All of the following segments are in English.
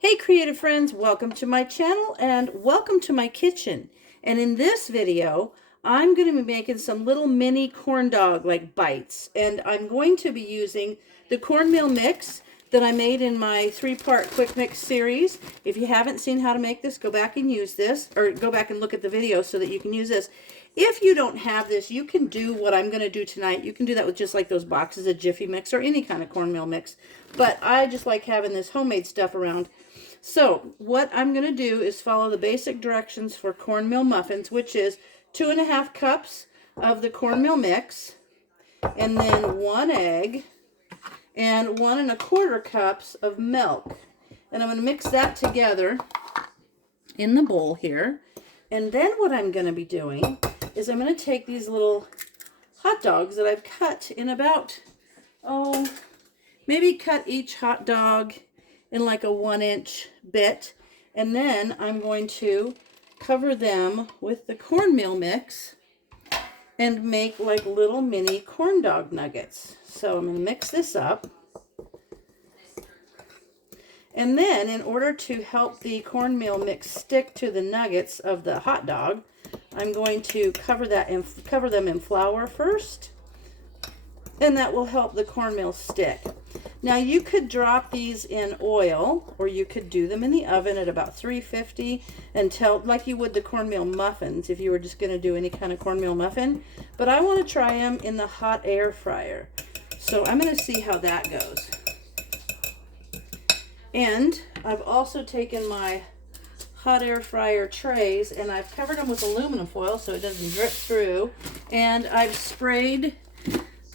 Hey creative friends, welcome to my channel and welcome to my kitchen. And in this video, I'm going to be making some little mini corn dog like bites. And I'm going to be using the cornmeal mix that I made in my 3-part quick mix series. If you haven't seen how to make this, go back and use this, or go back and look at the video so that you can use this. If you don't have this, you can do what I'm going to do tonight. You can do that with just like those boxes of Jiffy Mix or any kind of cornmeal mix. But I just like having this homemade stuff around. So what I'm going to do is follow the basic directions for cornmeal muffins, which is 2½ cups of the cornmeal mix, and then 1 egg, and 1 1/4 cups of milk. And I'm going to mix that together in the bowl here. And then what I'm going to be doing is I'm going to take these little hot dogs that I've cut in about, maybe cut each hot dog in like a 1-inch bit, and then I'm going to cover them with the cornmeal mix and make like little mini corn dog nuggets. So I'm going to mix this up, and then in order to help the cornmeal mix stick to the nuggets of the hot dog, I'm going to cover them in flour first, and that will help the cornmeal stick. Now you could drop these in oil, or you could do them in the oven at about 350 until, like you would the cornmeal muffins if you were just going to do any kind of cornmeal muffin. But I want to try them in the hot air fryer. So I'm going to see how that goes. And I've also taken my hot air fryer trays and I've covered them with aluminum foil so it doesn't drip through. And I've sprayed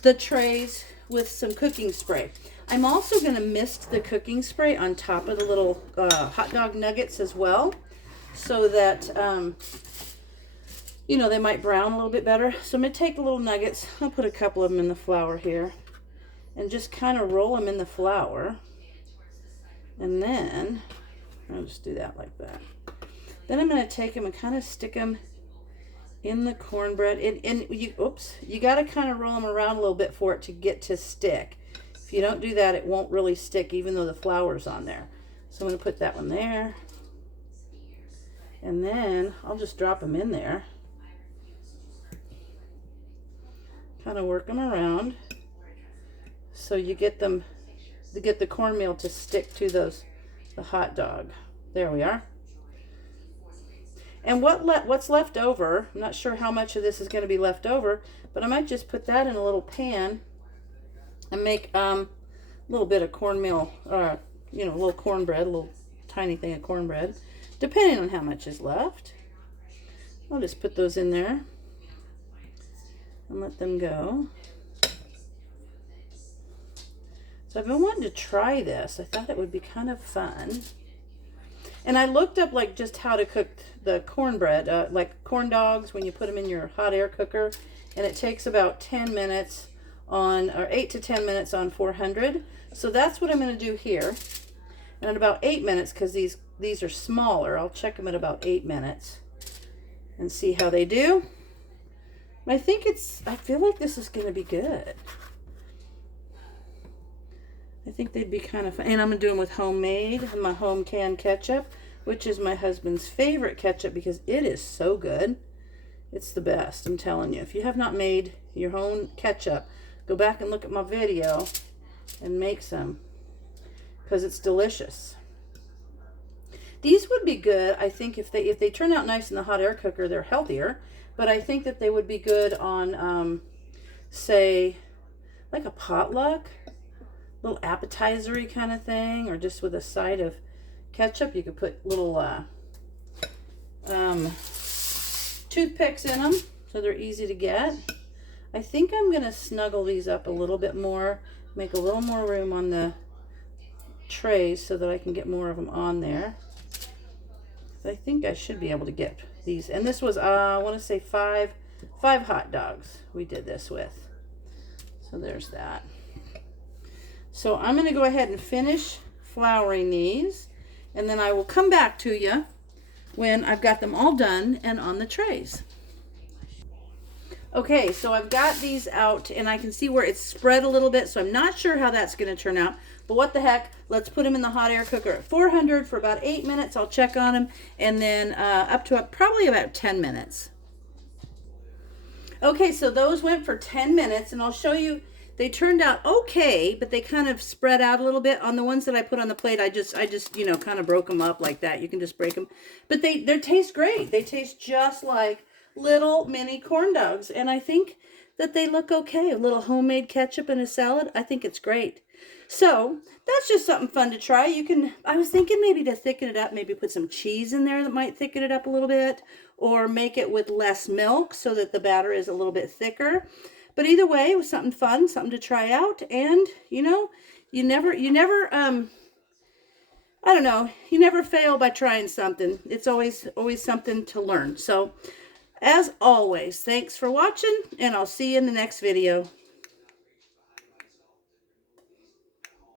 the trays with some cooking spray. I'm also going to mist the cooking spray on top of the little hot dog nuggets as well, so that they might brown a little bit better. So I'm going to take the little nuggets, I'll put a couple of them in the flour here, and just kind of roll them in the flour. And then I'll just do that like that. Then I'm going to take them and kind of stick them in the cornbread. You got to kind of roll them around a little bit for it to get to stick. If you don't do that, it won't really stick even though the flour's on there. So I'm going to put that one there. And then I'll just drop them in there. Kind of work them around so you get the cornmeal to stick to the hot dog. There we are. And what's left over, I'm not sure how much of this is going to be left over, but I might just put that in a little pan and make a little bit of cornmeal, a little cornbread, a little tiny thing of cornbread, depending on how much is left. I'll just put those in there and let them go. So I've been wanting to try this. I thought it would be kind of fun. And I looked up like just how to cook the cornbread, like corn dogs when you put them in your hot air cooker, and it takes about 10 minutes or 8 to 10 minutes on 400. So that's what I'm going to do here. And at about 8 minutes, because these are smaller, I'll check them at about 8 minutes and see how they do. I feel like this is going to be good. I think they'd be kind of fun. And I'm going to do them with homemade, my home canned ketchup, which is my husband's favorite ketchup because it is so good. It's the best, I'm telling you. If you have not made your own ketchup, go back and look at my video and make some, because it's delicious. These would be good, I think, if they turn out nice in the hot air cooker, they're healthier. But I think that they would be good on, say, like a potluck, little appetizer-y kind of thing, or just with a side of ketchup. You could put little toothpicks in them so they're easy to get. I think I'm going to snuggle these up a little bit more, make a little more room on the trays so that I can get more of them on there. So I think I should be able to get these. And this was, I want to say five hot dogs we did this with. So there's that. So I'm going to go ahead and finish flouring these, and then I will come back to you when I've got them all done and on the trays. Okay, so I've got these out and I can see where it's spread a little bit, so I'm not sure how that's going to turn out. But what the heck, let's put them in the hot air cooker at 400 for about 8 minutes. I'll check on them, and then up to probably about 10 minutes. Okay, so those went for 10 minutes, and I'll show you. They turned out okay, but they kind of spread out a little bit. On the ones that I put on the plate, I just you know, kind of broke them up like that. You can just break them. But they taste great. They taste just like little mini corn dogs, and I think that they look okay. A little homemade ketchup in a salad, I think it's great. So that's just something fun to try. You can, I was thinking maybe to thicken it up, maybe put some cheese in there that might thicken it up a little bit, or make it with less milk so that the batter is a little bit thicker. But either way, it was something fun, something to try out. And you know, you never I don't know, you never fail by trying something. It's always something to learn. So as always, thanks for watching, and I'll see you in the next video.